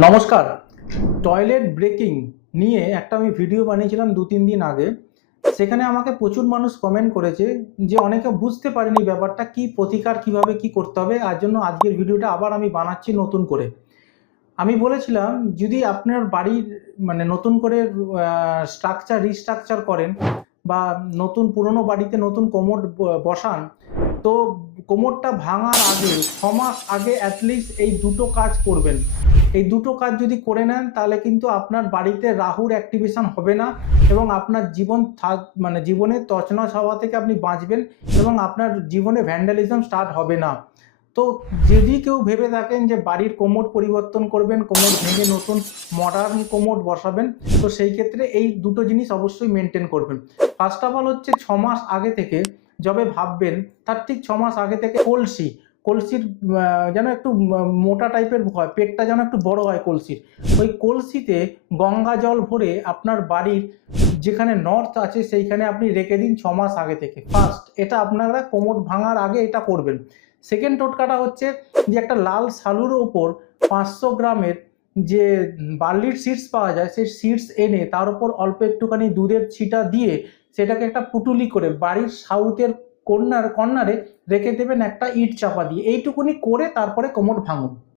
নমস্কার। Toilet breaking নিয়ে একটা আমি ভিডিও বানিয়েছিলাম ২-৩ দিন আগে। সেখানে আমাকে প্রচুর মানুষ কমেন্ট করেছে যে অনেকে বুঝতে পারেনি ব্যাপারটা কি, প্রতিকার কিভাবে কি করতে হবে। আর জন্য আজকের ভিডিওটা আবার আমি বানাচ্ছি নতুন করে। আমি বলেছিলাম যদি আপনার বাড়ির নতুন করে রিস্ট্রাকচার করেন বা নতুন পুরনো বাড়িতে নতুন কোমোড বসান, তো কোমরটা ভাঙার আগে ৬ মাস আগে অ্যাটলিস্ট এই দুটো কাজ করবেন। এই দুটো কাজ যদি করে নেন তাহলে কিন্তু আপনার বাড়িতে রাহুর অ্যাক্টিভেশন হবে না এবং আপনার জীবনে তছনছ হওয়া থেকে আপনি বাঁচবেন এবং আপনার জীবনে ভ্যান্ডালিজম স্টার্ট হবে না। তো যদি কেউ ভেবে থাকেন যে বাড়ির কোমোড পরিবর্তন করবেন, কোমোড ভেঙে নতুন মডার্ন কোমোড বসাবেন, তো সেই ক্ষেত্রে এই দুটো জিনিস অবশ্যই মেনটেন করবেন। ফার্স্ট অফ অল হচ্ছে ৬ মাস আগে থেকে যবে ভাববেন তার ঠিক ৬ মাস আগে থেকে কলসির যেন একটু মোটা টাইপের হয়, পেটটা যেন একটু বড় হয় কলসির। ওই কলসিতে গঙ্গা জল ভরে আপনার বাড়ির যেখানে নর্থ আছে সেইখানে আপনি রেখে দিন ৬ মাস আগে থেকে। ফার্স্ট এটা আপনারা কোমর ভাঙার আগে এটা করবেন। সেকেন্ড টোটকাটা হচ্ছে যে একটা লাল সালুর ওপর ৫০০ গ্রামের যে বার্লির সিডস পাওয়া যায় সেই সিডস এনে তার উপর অল্প একটুখানি দুধের ছিটা দিয়ে সেটাকে একটা পুটুলি করে বাড়ির সাউথের কর্নারে রেখে দেবেন একটা ইট চাপা দিয়ে। এইটুকুনি করে তারপরে কোমর ভাঙুন।